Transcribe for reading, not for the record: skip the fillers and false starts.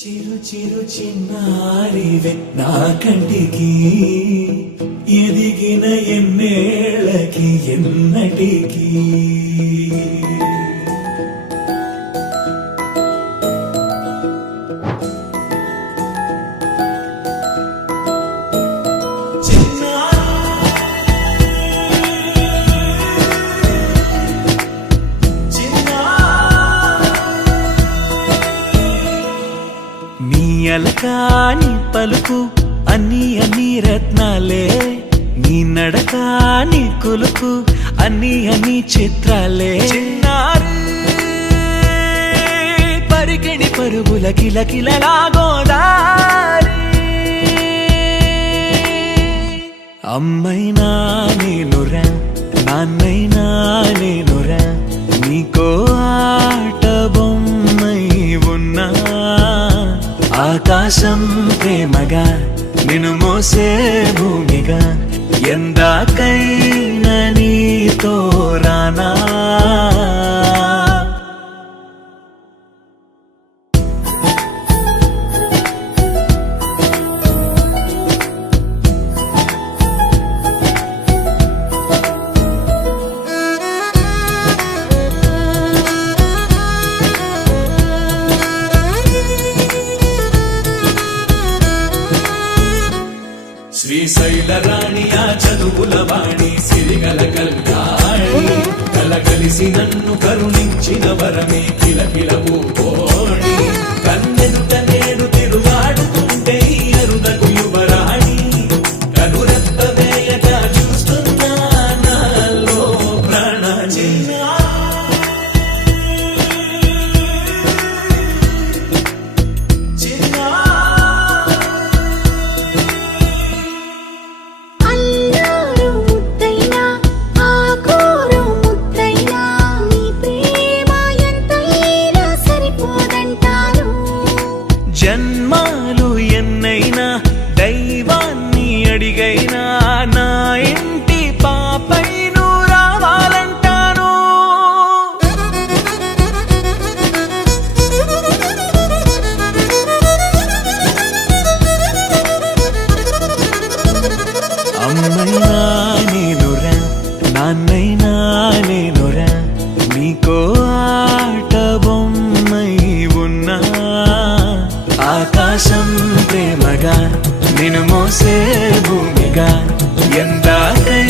చిరు చిరు చిన్నారివే నా కంటికి ఎదిగిన ఎన్నేళ్ళకి ఎన్నటికి అలకాని పలుకు అన్ని అన్ని రత్నాలే నీ నడకాని కులుకు అన్ని అన్ని చిత్రాలే చిన్నారు పరికిణి పరుగుల కిలకిలలాగోదారి అమ్మైనా నేనురా నాన్నైనా నేనురా నీకో ఆట బొమ్మై ఉన్నా ఆకాశం ప్రేమగా నిన్ను మోసే భూమిగా ఎందాకైనా నీతో రానా శ్రీశైల రాణి ఆ చదువుల వాణి సిరిగల కల్యాణి కలగలిసి నన్ను కరుణించిన వరమే కిలకిల పూకోణి కన్నెదుట నేడు తిరుగాడుతుంటే అరుదకు యువరాణి కనురెప్ప వేయగా చూస్తున్నా నాలో ప్రాణ జన్మాలు ఎన్నైనా దైవాన్ని అడిగైనా నా ఇంటి పాపై నువ్వు రావాలంటాను అమ్మైనా నేనురా నాన్నైనా నేనురా నీకో ఆట బొమ్మై ఉన్నా ఆకాశం ప్రేమగా నిన్ను మోసే భూమిగా ఎందాకై